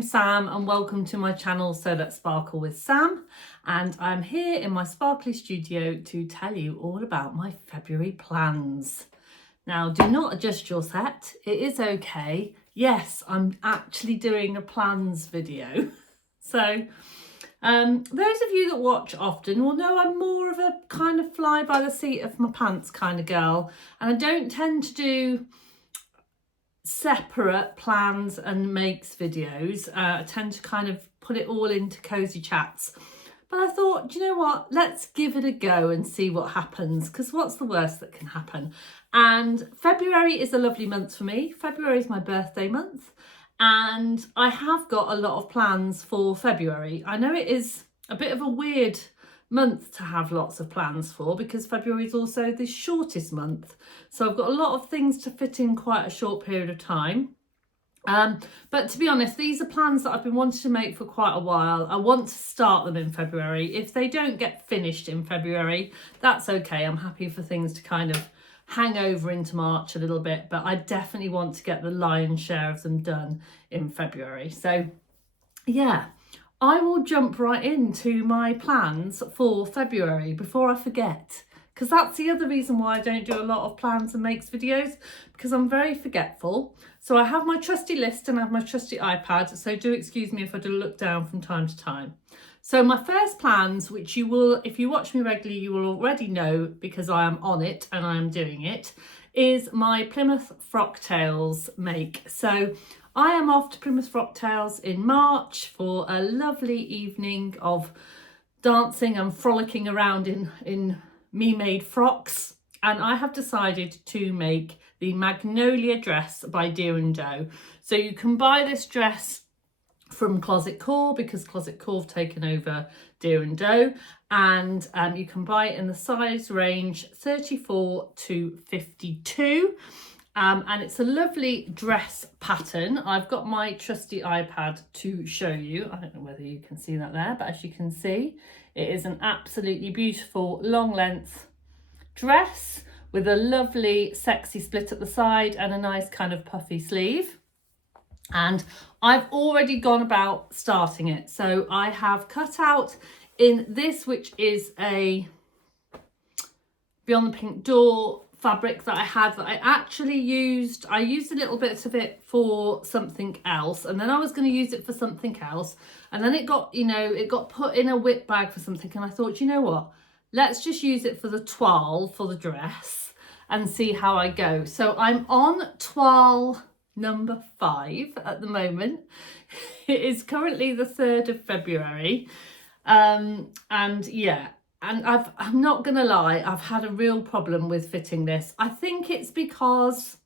name's Sam and welcome to my channel So Let's Sparkle with Sam, and I'm here in my sparkly studio to tell you all about my February plans. Now, do not adjust your set, it is okay. Yes, I'm actually doing a plans video. So those of you that watch often will know I'm more of a kind of fly by the seat of my pants kind of girl, and I don't tend to do separate plans and makes videos. I tend to kind of put it all into cozy chats, but I thought, do you know what, let's give it a go and see what happens, because what's the worst that can happen? And February is a lovely month for me. February is my birthday month, and I have got a lot of plans for February. I know it is a bit of a weird month to have lots of plans for, because February is also the shortest month, so I've got a lot of things to fit in quite a short period of time. But to be honest, these are plans that I've been wanting to make for quite a while. I want to start them in February. If they don't get finished in February, that's okay. I'm happy for things to kind of hang over into March a little bit, but I definitely want to get the lion's share of them done in February. So yeah, I will jump right into my plans for February before I forget, because that's the other reason why I don't do a lot of plans and makes videos, because I'm very forgetful. So I have my trusty list and I have my trusty iPad, so do excuse me if I do look down from time to time. So my first plans, which you will, if you watch me regularly, you will already know because I am on it and I am doing it, is my Plymouth Frocktails make. So I am off to Plymouth Frocktails in March for a lovely evening of dancing and frolicking around in me-made frocks, and I have decided to make the Magnolia dress by Deer & Doe. So you can buy this dress from Closet Core, because Closet Core have taken over Deer & Doe, and you can buy it in the size range 34 to 52. And it's a lovely dress pattern. I've got my trusty iPad to show you. I don't know whether you can see that there, but as you can see, it is an absolutely beautiful long length dress with a lovely sexy split at the side and a nice kind of puffy sleeve. And I've already gone about starting it. So I have cut out in this, which is a Beyond the Pink Door fabric that I had, that I actually used. I used a little bit of it for something else, and then I was going to use it for something else, and then it got, you know, it got put in a whip bag for something, and I thought, you know what, let's just use it for the toile for the dress and see how I go. So I'm on toile number 5 at the moment. It is currently the 3rd of February, and yeah, and I'm not gonna lie, I've had a real problem with fitting this. I think it's because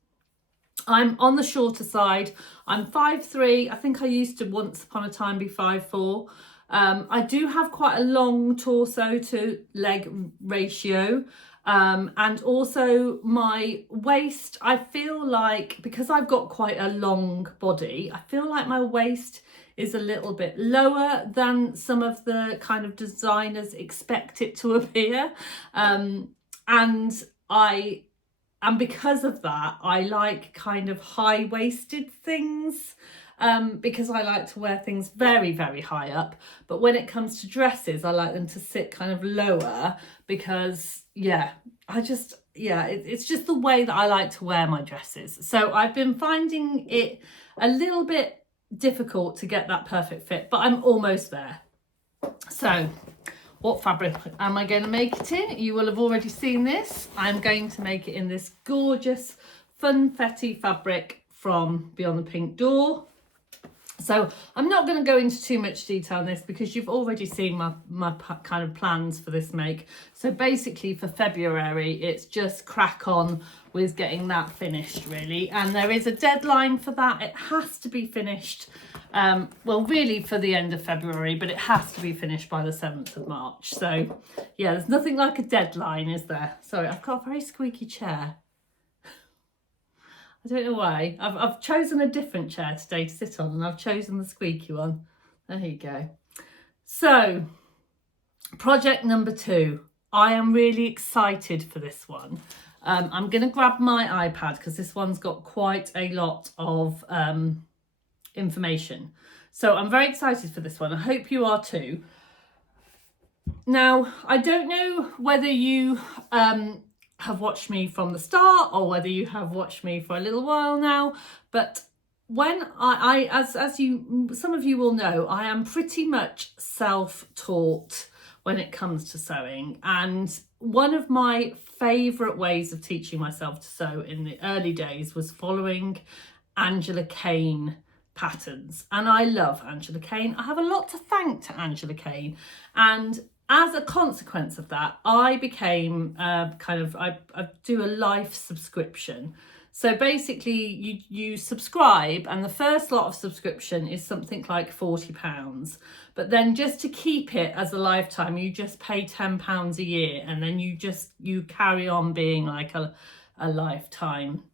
I'm on the shorter side. I'm 5'3". I think I used to once upon a time be 5'4". I do have quite a long torso to leg ratio. And also my waist, I feel like, because I've got quite a long body, I feel like my waist is a little bit lower than some of the kind of designers expect it to appear. And because of that, I like kind of high-waisted things, because I like to wear things very, very high up. But when it comes to dresses, I like them to sit kind of lower, because yeah, it's just the way that I like to wear my dresses. So I've been finding it a little bit difficult to get that perfect fit, but I'm almost there. So what fabric am I going to make it in? You will have already seen this. I'm going to make it in this gorgeous funfetti fabric from Beyond the Pink Door. So I'm not going to go into too much detail on this, because you've already seen my kind of plans for this make. So basically for February, it's just crack on with getting that finished, really. And there is a deadline for that. It has to be finished, well, really for the end of February, but it has to be finished by the 7th of March. So yeah, there's nothing like a deadline, is there? Sorry, I've got a very squeaky chair. I don't know why. I've chosen a different chair today to sit on, and I've chosen the squeaky one. There you go. So, project number 2. I am really excited for this one. I'm going to grab my iPad, because this one's got quite a lot of information. So I'm very excited for this one. I hope you are too. Now, I don't know whether you have watched me from the start or whether you have watched me for a little while now, but when as you, some of you will know, I am pretty much self-taught when it comes to sewing, and one of my favourite ways of teaching myself to sew in the early days was following Angela Kane patterns, and I love Angela Kane. I have a lot to thank to Angela Kane, and as a consequence of that, I became I do a life subscription. So basically you subscribe, and the first lot of subscription is something like £40. But then just to keep it as a lifetime, you just pay £10 a year, and then you carry on being like a lifetime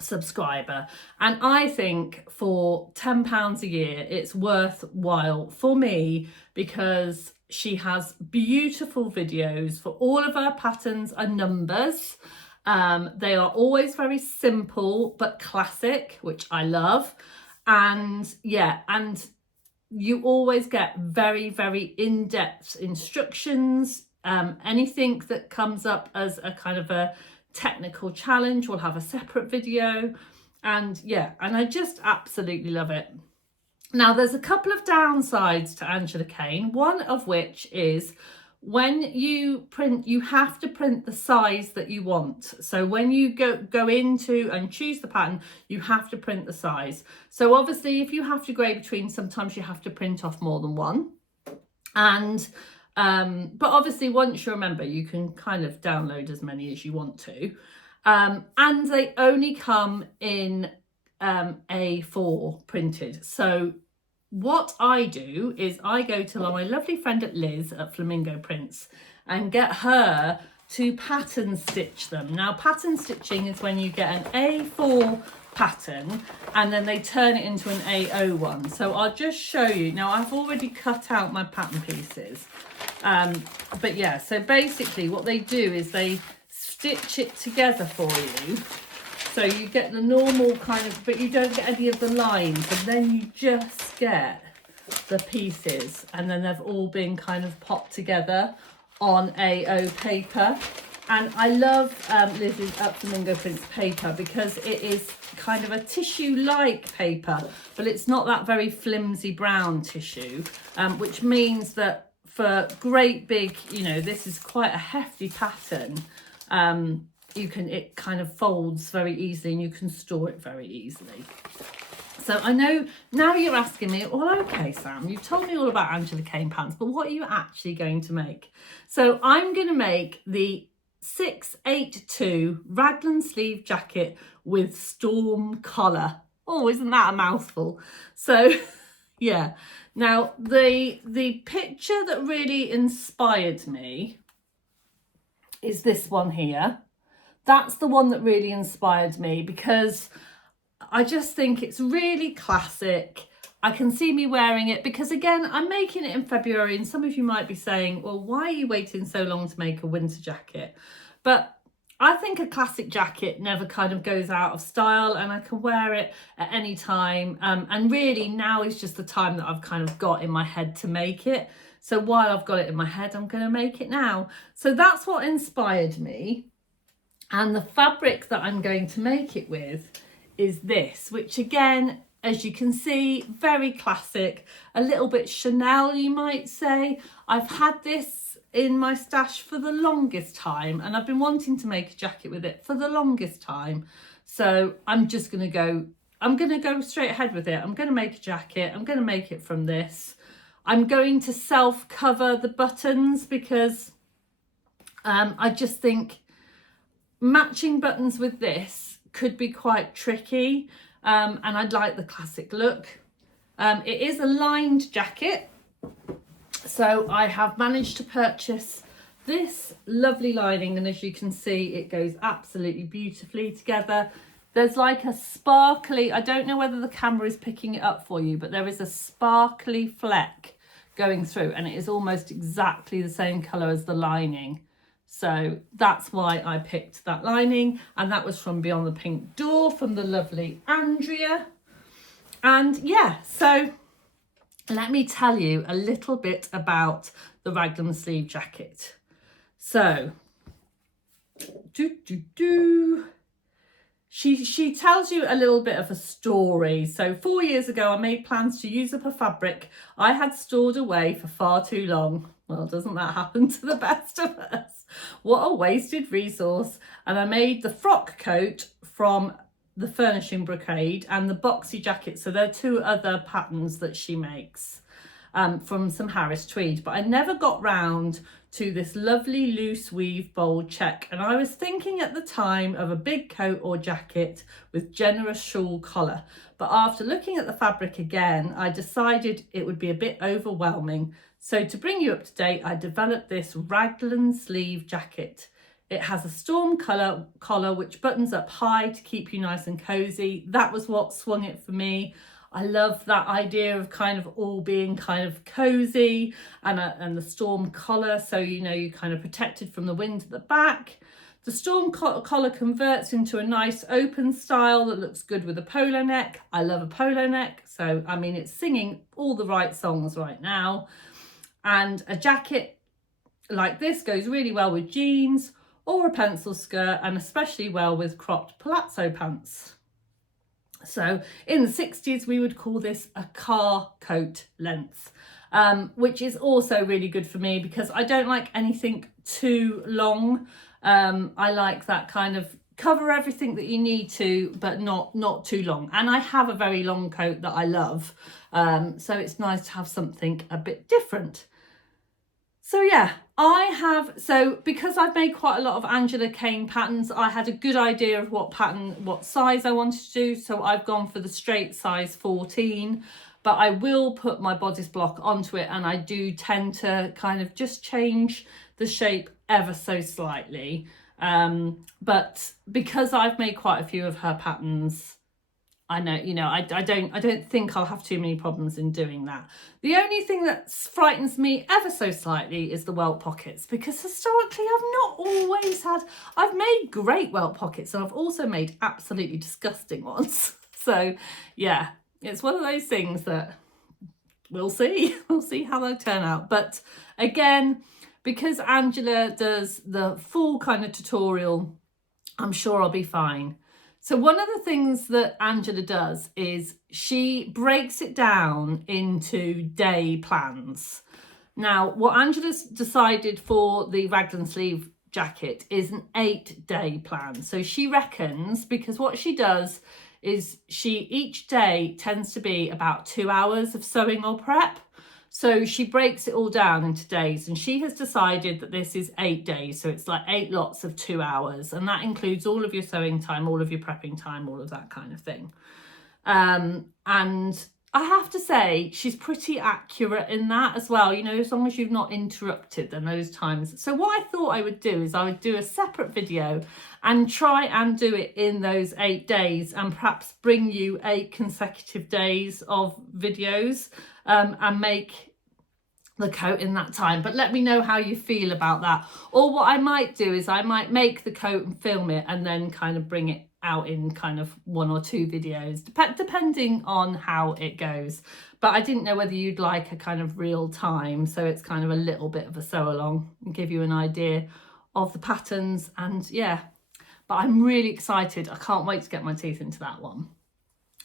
subscriber. And I think for £10 a year, it's worthwhile for me, because she has beautiful videos for all of her patterns and numbers. They are always very simple but classic, which I love. And yeah, and you always get very, very in-depth instructions. Anything that comes up as a kind of a technical challenge will have a separate video. And yeah, and I just absolutely love it. Now, there's a couple of downsides to Angela Kane, one of which is when you print, you have to print the size that you want. So when you go into and choose the pattern, you have to print the size. So obviously, if you have to grade between, sometimes you have to print off more than one. And but obviously, once you're a member, you can kind of download as many as you want to. And they only come in A4 printed. So what I do is I go to my lovely friend Liz at Flamingo Prints and get her to pattern stitch them. Now, pattern stitching is when you get an A4 pattern and then they turn it into an A0 one. So I'll just show you. Now, I've already cut out my pattern pieces. But yeah, so basically what they do is they stitch it together for you. So you get the normal kind of, but you don't get any of the lines, and then you just get the pieces, and then they've all been kind of popped together on A0 paper. And I love Liz's Flamingo Prints paper because it is kind of a tissue-like paper, but it's not that very flimsy brown tissue, which means that for great big, you know, this is quite a hefty pattern. It kind of folds very easily and you can store it very easily. So I know now you're asking me, well, okay, Sam, you've told me all about Angela Kane pants, but what are you actually going to make? So I'm going to make the 682 raglan sleeve jacket with storm collar. Oh, isn't that a mouthful? So yeah. Now the picture that really inspired me is this one here. That's the one that really inspired me because I just think it's really classic. I can see me wearing it because, again, I'm making it in February, and some of you might be saying, well, why are you waiting so long to make a winter jacket? But I think a classic jacket never kind of goes out of style, and I can wear it at any time. And really now is just the time that I've kind of got in my head to make it. So while I've got it in my head, I'm going to make it now. So that's what inspired me. And the fabric that I'm going to make it with is this, which again, as you can see, very classic, a little bit Chanel, you might say. I've had this in my stash for the longest time, and I've been wanting to make a jacket with it for the longest time. So I'm just going to go straight ahead with it. I'm going to make a jacket. I'm going to make it from this. I'm going to self-cover the buttons because I just think matching buttons with this could be quite tricky, and I'd like the classic look. It is a lined jacket, so I have managed to purchase this lovely lining, and as you can see, it goes absolutely beautifully together. There's like a sparkly, I don't know whether the camera is picking it up for you, but there is a sparkly fleck going through, and it is almost exactly the same colour as the lining. So that's why I picked that lining, and that was from Beyond the Pink Door from the lovely Andrea. And yeah, so let me tell you a little bit about the raglan sleeve jacket. So, She tells you a little bit of a story. So 4 years ago, I made plans to use up a fabric I had stored away for far too long. Well, doesn't that happen to the best of us? What a wasted resource. And I made the frock coat from the furnishing brocade and the boxy jacket. So there are two other patterns that she makes from some Harris tweed, but I never got round to this lovely loose weave bold check, and I was thinking at the time of a big coat or jacket with generous shawl collar, but after looking at the fabric again, I decided it would be a bit overwhelming. So to bring you up to date, I developed this raglan sleeve jacket. It has a storm collar which buttons up high to keep you nice and cozy. That was what swung it for me. I love that idea of kind of all being kind of cozy, and the storm collar, so you know you're kind of protected from the wind at the back. The storm collar converts into a nice open style that looks good with a polo neck. I love a polo neck, so I mean it's singing all the right songs right now. And a jacket like this goes really well with jeans or a pencil skirt, and especially well with cropped palazzo pants. So in the 60s, we would call this a car coat length, which is also really good for me because I don't like anything too long. I like that kind of cover everything that you need to, but not too long. And I have a very long coat that I love. So it's nice to have something a bit different. So yeah, because I've made quite a lot of Angela Kane patterns, I had a good idea of what size I wanted to do. So I've gone for the straight size 14, but I will put my bodice block onto it, and I do tend to kind of just change the shape ever so slightly. But because I've made quite a few of her patterns, I know, you know, I don't think I'll have too many problems in doing that. The only thing that frightens me ever so slightly is the welt pockets, because historically I've made great welt pockets, and I've also made absolutely disgusting ones. So yeah, it's one of those things that we'll see how they turn out. But again, because Angela does the full kind of tutorial, I'm sure I'll be fine. So one of the things that Angela does is she breaks it down into day plans. Now, what Angela's decided for the raglan sleeve jacket is an 8-day plan. So she reckons, because what she does is each day tends to be about 2 hours of sewing or prep. So she breaks it all down into days, and she has decided that this is 8 days. So it's like 8 lots of 2 hours, and that includes all of your sewing time, all of your prepping time, all of that kind of thing. And I have to say, she's pretty accurate in that as well, you know, as long as you've not interrupted them those times. So what I thought I would do is I would do a separate video and try and do it in those 8 days, and perhaps bring you 8 consecutive days of videos and make the coat in that time. But let me know how you feel about that. Or what I might do is I might make the coat and film it, and then kind of bring it out in kind of 1 or 2 videos, depending on how it goes. But I didn't know whether you'd like a kind of real time, so it's kind of a little bit of a sew along and give you an idea of the patterns. And yeah, but I'm really excited. I can't wait to get my teeth into that one.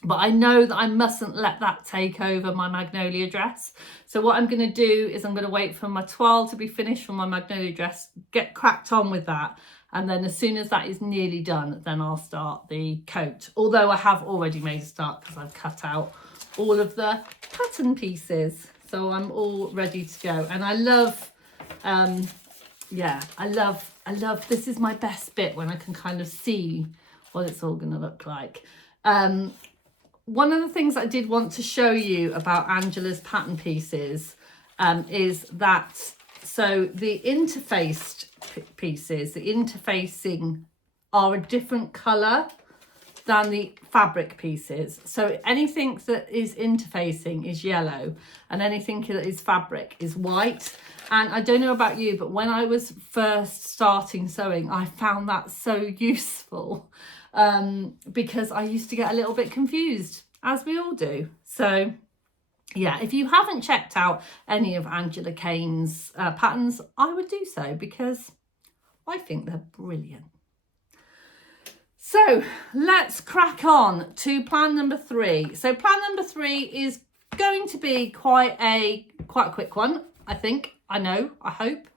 But I know that I mustn't let that take over my Magnolia dress. So what I'm going to do is I'm going to wait for my toile to be finished for my Magnolia dress, get cracked on with that. And then as soon as that is nearly done, then I'll start the coat. Although I have already made a start because I've cut out all of the pattern pieces. So I'm all ready to go. And I love, I love, this is my best bit when I can kind of see what it's all going to look like. One of the things I did want to show you about Angela's pattern pieces is that, so the interfaced pieces, the interfacing are a different colour than the fabric pieces. So anything that is interfacing is yellow, and anything that is fabric is white. And I don't know about you, but when I was first starting sewing, I found that so useful. Because I used to get a little bit confused, as we all do. So yeah, if you haven't checked out any of Angela Kane's patterns, I would do so because I think they're brilliant. So let's crack on to plan number 3. So plan number 3 is going to be quite a quick one, I think. I know, I hope.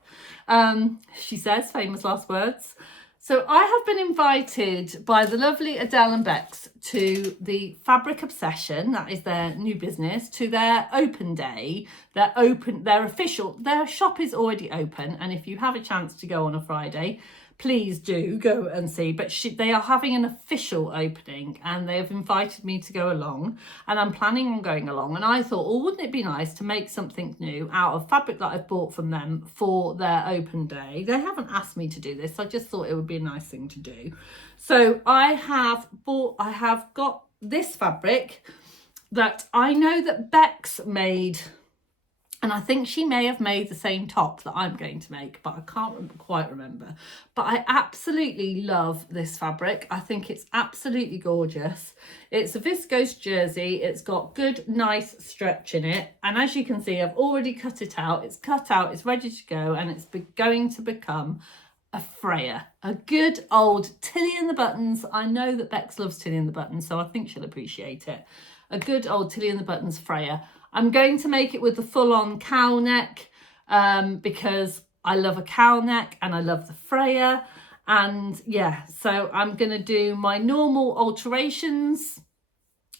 She says, famous last words. So I have been invited by the lovely Adele and Bex to the Fabric Obsession, that is their new business, to their open day. Their shop is already open, and if you have a chance to go on a Friday, please do go and see. But they are having an official opening and they have invited me to go along, and I'm planning on going along. And I thought, oh, wouldn't it be nice to make something new out of fabric that I've bought from them for their open day? They haven't asked me to do this. I just thought it would be a nice thing to do. So I have got this fabric that I know that Bex made. And I think she may have made the same top that I'm going to make, but I can't quite remember. But I absolutely love this fabric. I think it's absolutely gorgeous. It's a viscose jersey. It's got good, nice stretch in it. And as you can see, I've already cut it out. It's cut out, it's ready to go, and it's going to become a Freya. A good old Tilly in the Buttons. I know that Bex loves Tilly in the Buttons, so I think she'll appreciate it. A good old Tilly in the Buttons Freya. I'm going to make it with the full-on cowl neck because I love a cowl neck and I love the Freya. And yeah, so I'm going to do my normal alterations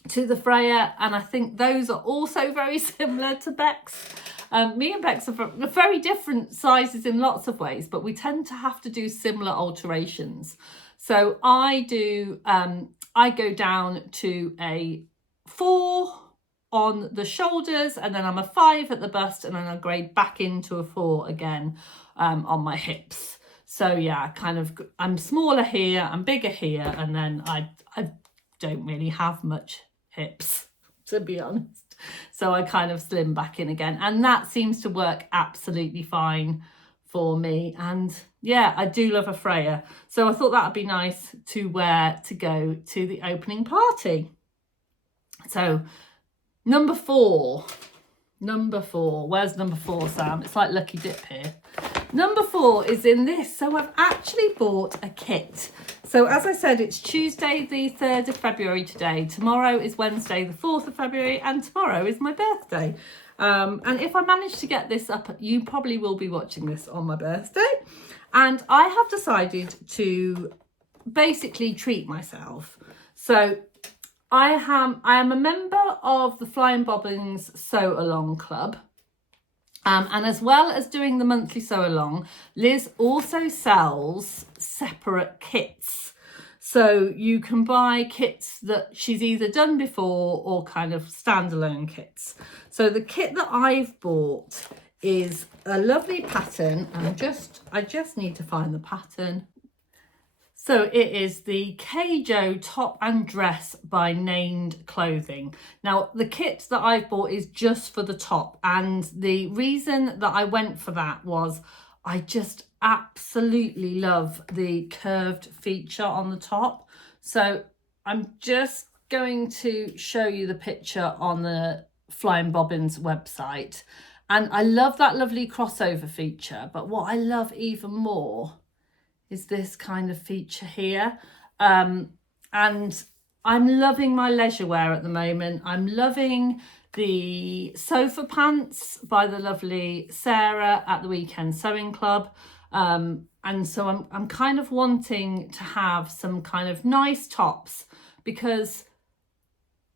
to the Freya, and I think those are also very similar to Bex. Me and Bex are very different sizes in lots of ways, but we tend to have to do similar alterations. So I go down to a 4 on the shoulders, and then I'm a 5 at the bust, and then I grade back into a 4 again on my hips. So yeah, I'm smaller here, I'm bigger here, and then I don't really have much hips, to be honest. So I kind of slim back in again, and that seems to work absolutely fine for me. And yeah, I do love a Freya. So I thought that would be nice to wear to go to the opening party. So Number four. Where's number 4, Sam? It's like Lucky Dip here. Number 4 is in this. So I've actually bought a kit. So as I said, it's Tuesday the 3rd of February today. Tomorrow is Wednesday the 4th of February, and tomorrow is my birthday. And if I manage to get this up, you probably will be watching this on my birthday. And I have decided to basically treat myself. So I am a member of the Flying Bobbins Sew Along Club. And as well as doing the monthly sew along, Liz also sells separate kits. So you can buy kits that she's either done before or kind of standalone kits. So the kit that I've bought is a lovely pattern. And I just need to find the pattern. So it is the Keijo top and dress by Named Clothing. Now, the kit that I've bought is just for the top. And the reason that I went for that was I just absolutely love the curved feature on the top. So I'm just going to show you the picture on the Flying Bobbins website. And I love that lovely crossover feature. But what I love even more is this kind of feature here. And I'm loving my leisure wear at the moment. I'm loving the sofa pants by the lovely Sarah at the Weekend Sewing Club. And so I'm kind of wanting to have some kind of nice tops, because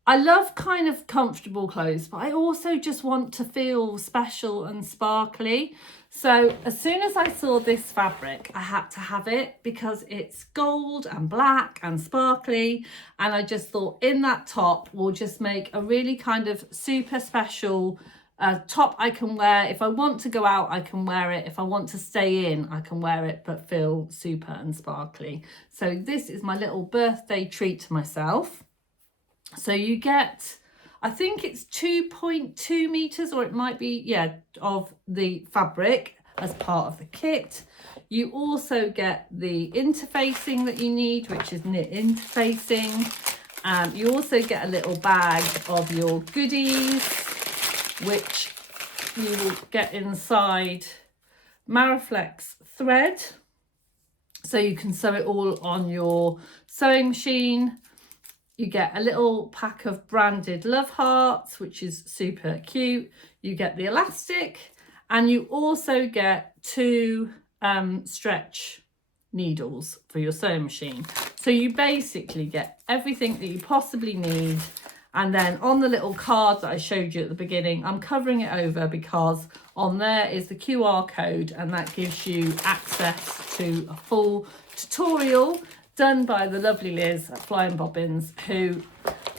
I love kind of comfortable clothes, but I also just want to feel special and sparkly. So as soon as I saw this fabric, I had to have it because it's gold and black and sparkly. And I just thought in that top will just make a really kind of super special top I can wear. If I want to go out, I can wear it. If I want to stay in, I can wear it, but feel super and sparkly. So this is my little birthday treat to myself. So you get, I think it's 2.2 meters, or it might be, yeah, of the fabric as part of the kit. You also get the interfacing that you need, which is knit interfacing. You also get a little bag of your goodies. which you will get inside Mariflex thread, so you can sew it all on your sewing machine. You get a little pack of branded love hearts, which is super cute. You get the elastic, and you also get 2 stretch needles for your sewing machine. So you basically get everything that you possibly need. And then on the little card that I showed you at the beginning, I'm covering it over because on there is the QR code, and that gives you access to a full tutorial done by the lovely Liz at Flying Bobbins, who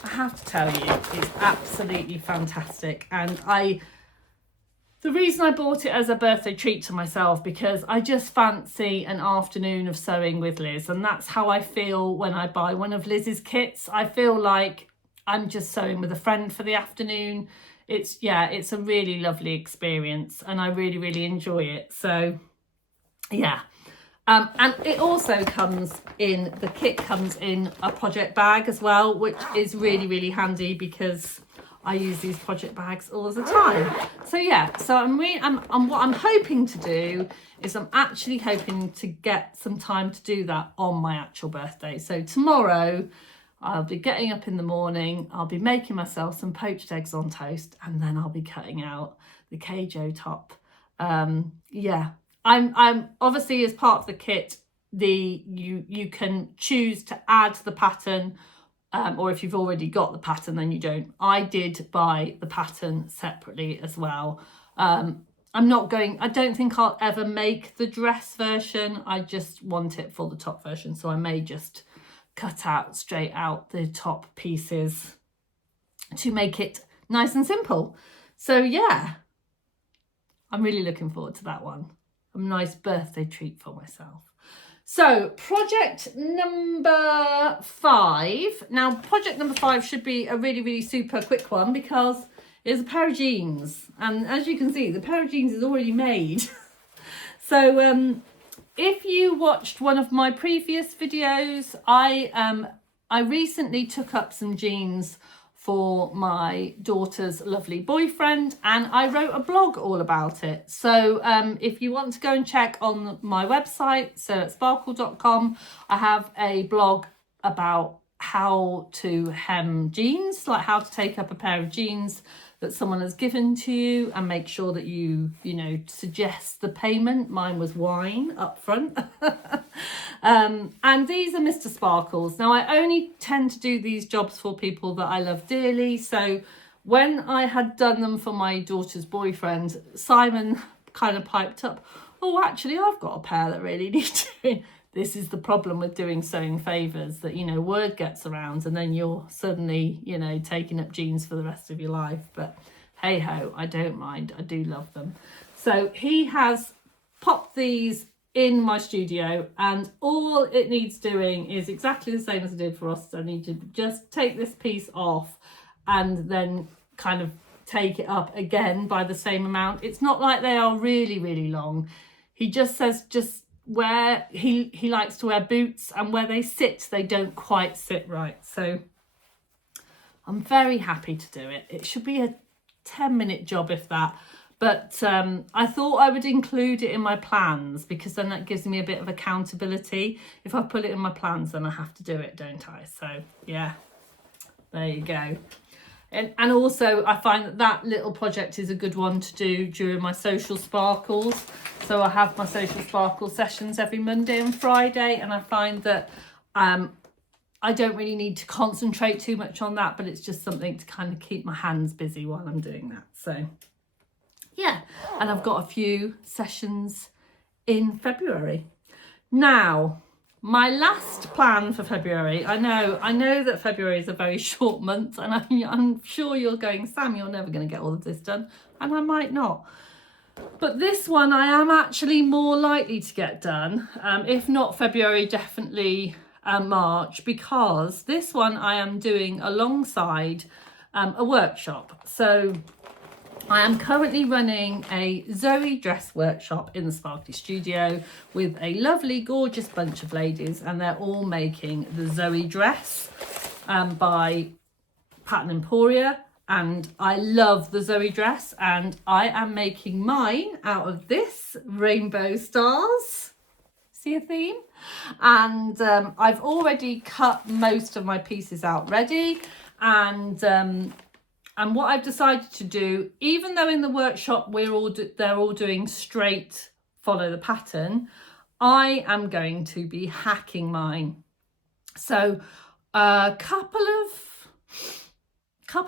I have to tell you is absolutely fantastic. And the reason I bought it as a birthday treat to myself, because I just fancy an afternoon of sewing with Liz, and that's how I feel when I buy one of Liz's kits. I feel like I'm just sewing with a friend for the afternoon. It's a really lovely experience, and I really, really enjoy it. So yeah. And it also the kit comes in a project bag as well, which is really, really handy because I use these project bags all the time. So yeah, so what I'm hoping to do is I'm actually hoping to get some time to do that on my actual birthday. So tomorrow I'll be getting up in the morning, I'll be making myself some poached eggs on toast, and then I'll be cutting out the Keijo top. Yeah. I'm obviously, as part of the kit, you can choose to add the pattern, or if you've already got the pattern, then you don't. I did buy the pattern separately as well. I don't think I'll ever make the dress version. I just want it for the top version, so I may just cut out straight out the top pieces to make it nice and simple. So yeah, I'm really looking forward to that one. A nice birthday treat for myself. So project number 5. Now project number 5 should be a really, really super quick one because it's a pair of jeans. And as you can see, the pair of jeans is already made. So if you watched one of my previous videos, I recently took up some jeans for my daughter's lovely boyfriend, and I wrote a blog all about it. So if you want to go and check on my website, so at sparkle.com, I have a blog about how to hem jeans, like how to take up a pair of jeans that someone has given to you and make sure that you suggest the payment. Mine was wine up front. And these are Mr. Sparkles. Now, I only tend to do these jobs for people that I love dearly. So when I had done them for my daughter's boyfriend, Simon kind of piped up, oh, actually, I've got a pair that really need doing. This is the problem with doing sewing favours, that, word gets around and then you're suddenly, taking up jeans for the rest of your life. But hey ho, I don't mind. I do love them. So he has popped these in my studio, and all it needs doing is exactly the same as I did for us. I need to just take this piece off and then kind of take it up again by the same amount. It's not like they are really, really long. He just says where he likes to wear boots, and where they sit, they don't quite sit right. So I'm very happy to do it. It should be a 10-minute job, if that. But I thought I would include it in my plans, because then that gives me a bit of accountability. If I put it in my plans, then I have to do it, don't I? So yeah, there you go. And also I find that little project is a good one to do during my social sparkles. So I have my social sparkle sessions every Monday and Friday, and I find that I don't really need to concentrate too much on that, but it's just something to kind of keep my hands busy while I'm doing that. So yeah, and I've got a few sessions in February. Now, my last plan for February, I know that February is a very short month, and I'm sure you're going, Sam, you're never going to get all of this done, and I might not. But this one I am actually more likely to get done, if not February, definitely March, because this one I am doing alongside a workshop. So I am currently running a Zoey dress workshop in the Sparkly Studio with a lovely, gorgeous bunch of ladies, and they're all making the Zoey dress by Pattern Emporia. and I love the Zoey dress, and I am making mine out of this rainbow stars. See a theme? And I've already cut most of my pieces out ready, and what I've decided to do, even though in the workshop they're all doing straight follow the pattern, I am going to be hacking mine. So a couple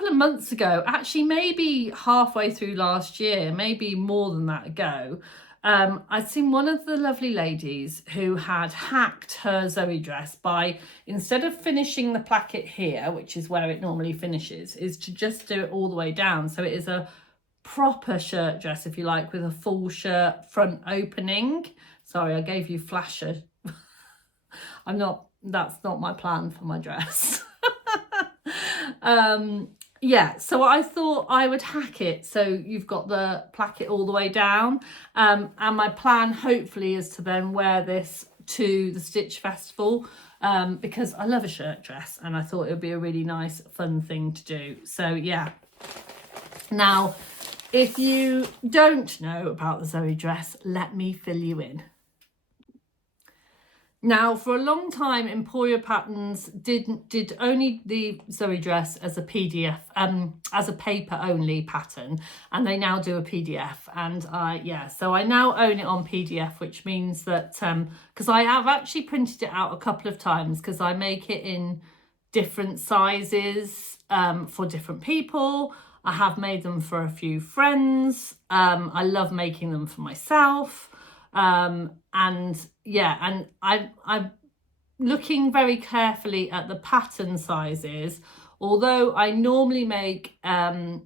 of months ago, actually maybe halfway through last year, maybe more than that ago, I'd seen one of the lovely ladies who had hacked her Zoey dress by, instead of finishing the placket here, which is where it normally finishes, is to just do it all the way down. So it is a proper shirt dress, if you like, with a full shirt front opening. Sorry, I gave you flasher. That's not my plan for my dress. Yeah, so I thought I would hack it so you've got the placket all the way down, and my plan hopefully is to then wear this to the Stitch Festival, because I love a shirt dress and I thought it would be a really nice fun thing to do. So yeah, now if you don't know about the Zoey dress, let me fill you in. Now, for a long time, Emporia Patterns did only the Zoey dress as a PDF, as a paper only pattern, and they now do a PDF. And so I now own it on PDF, which means that because I have actually printed it out a couple of times, because I make it in different sizes for different people. I have made them for a few friends. I love making them for myself. And I'm looking very carefully at the pattern sizes, although I normally make a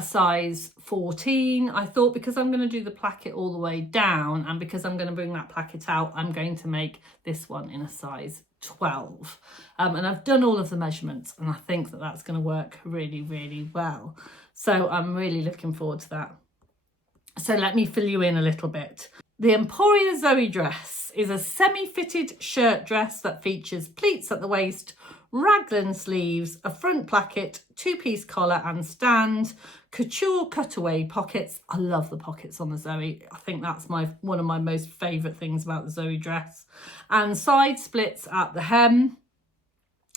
size 14. I thought, because I'm going to do the placket all the way down, and because I'm going to bring that placket out, I'm going to make this one in a size 12. And I've done all of the measurements, and I think that that's going to work really, really well. So I'm really looking forward to that. So let me fill you in a little bit. The Emporia Zoey dress is a semi-fitted shirt dress that features pleats at the waist, raglan sleeves, a front placket, two-piece collar and stand, couture cutaway pockets. I love the pockets on the Zoey. I think that's one of my most favourite things about the Zoey dress. And side splits at the hem.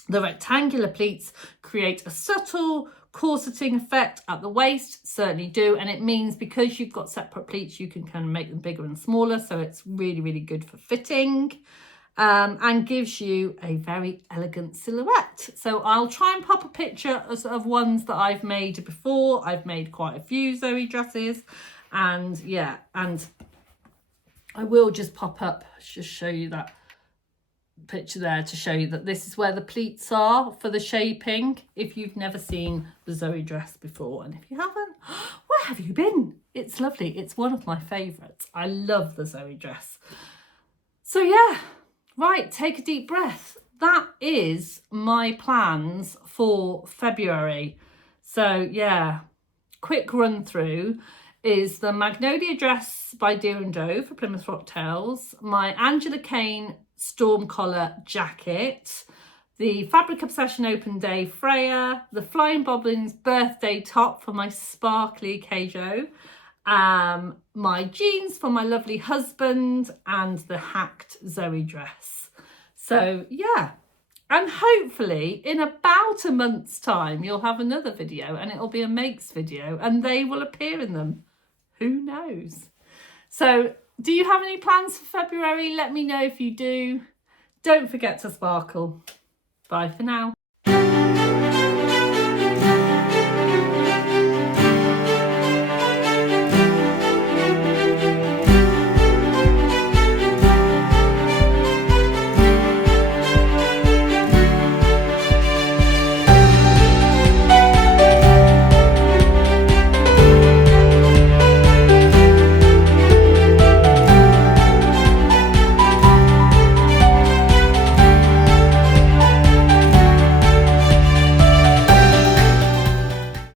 The rectangular pleats create a subtle corseting effect at the waist, certainly do, and it means because you've got separate pleats you can kind of make them bigger and smaller, so it's really, really good for fitting, and gives you a very elegant silhouette. So I'll try and pop a picture of ones that I've made before. I've made quite a few Zoey dresses, and yeah, and I will just pop up, just show you that picture there to show you that this is where the pleats are for the shaping, if you've never seen the Zoey dress before. And if you haven't, where have you been? It's lovely. It's one of my favourites. I love the Zoey dress. So yeah, right, take a deep breath. That is my plans for February. So yeah, quick run through is the Magnolia dress by Deer and Doe for Plymouth Rock Tales, my Angela Kane storm collar jacket, the Fabric Obsession Open Day Freya, the Flying Bobbins Birthday top for my sparkly Keijo, my jeans for my lovely husband, and the hacked Zoey dress. So yeah, and hopefully in about a month's time you'll have another video, and it'll be a makes video, and they will appear in them. Who knows? So do you have any plans for February? Let me know if you do. Don't forget to sparkle. Bye for now.